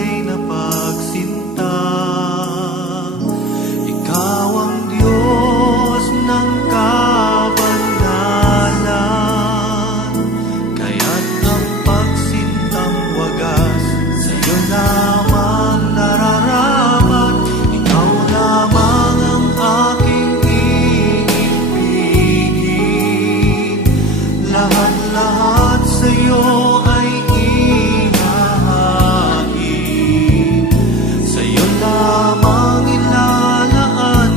tunay na pagsinta. Ikaw ang Diyos ng kabanalan, kaya't ang pagsintang wagas sa'yo lamang nararapat. Ikaw lamang ang aking iibigin, lahat-lahat sa'yo ay ihahain. Sa'yo lamang ilalaan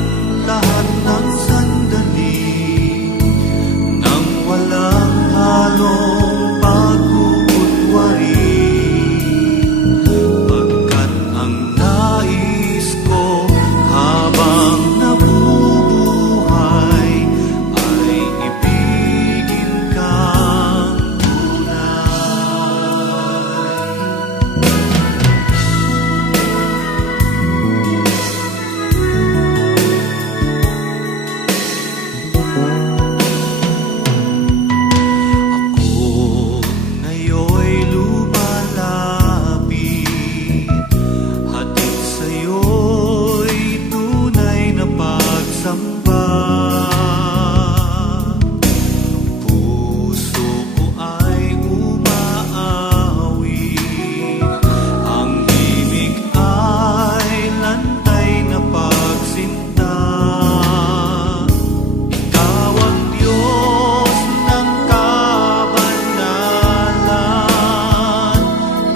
lahat ng sandali, nang walang halong pagkukunwari. Pagkat ang nais ko habang nabubuhay ay ibigin kang Ako ngayon'y lumalapit, hatid sa'yo'y tunay na pagsamba. Puso ko ay umaawit, ang himig ay lantay na pagsinta. Ikaw ang Diyos ng kabanalan,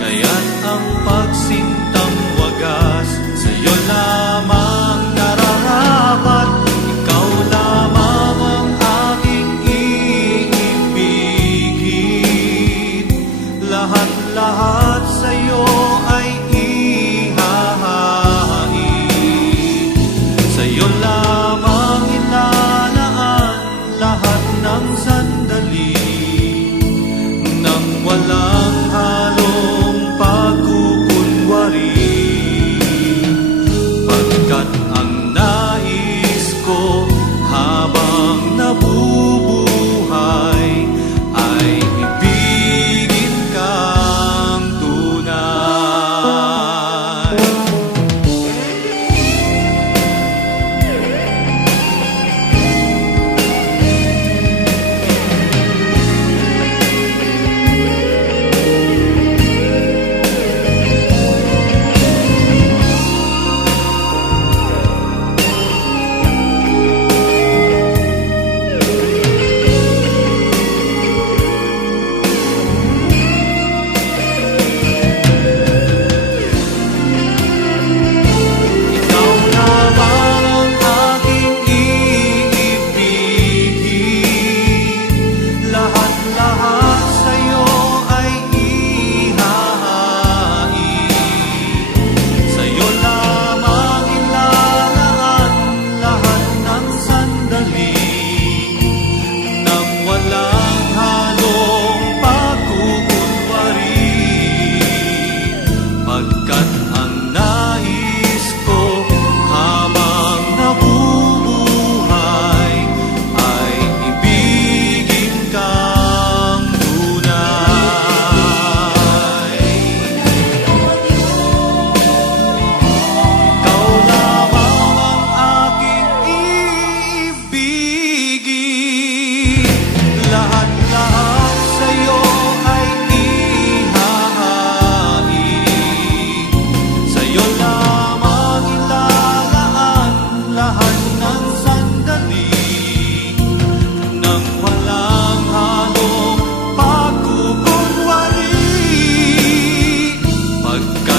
kaya't ang pagsintang wagas sa'yo lamang nararapat. Ikaw lamang ang aking iibigin, lahat-lahat sa'yo ay ihahain. Sa'yo lamang ilalaan lahat ng sandali, nang walang halong pagkukunwari. Pagkat ang nais ko habang nabubuhay ay ibigin kang tunay. Ikaw lamang ang aking iibigin, lahat-lahat sa'yo ay ihahain. Sa'yo lamang ilalaan lahat ng sandali, nang walang halong pagkukunwari. Pagkat ang nais ko habang nabubuhay ay ibigin kang tunay. Ikaw lamang ang aking iibigin, lahat-lahat sa'yo ay ihahain. Sa'yo lamang ilalaan lahat ng sandali, nang walang halong pagkukunwari. Pagkat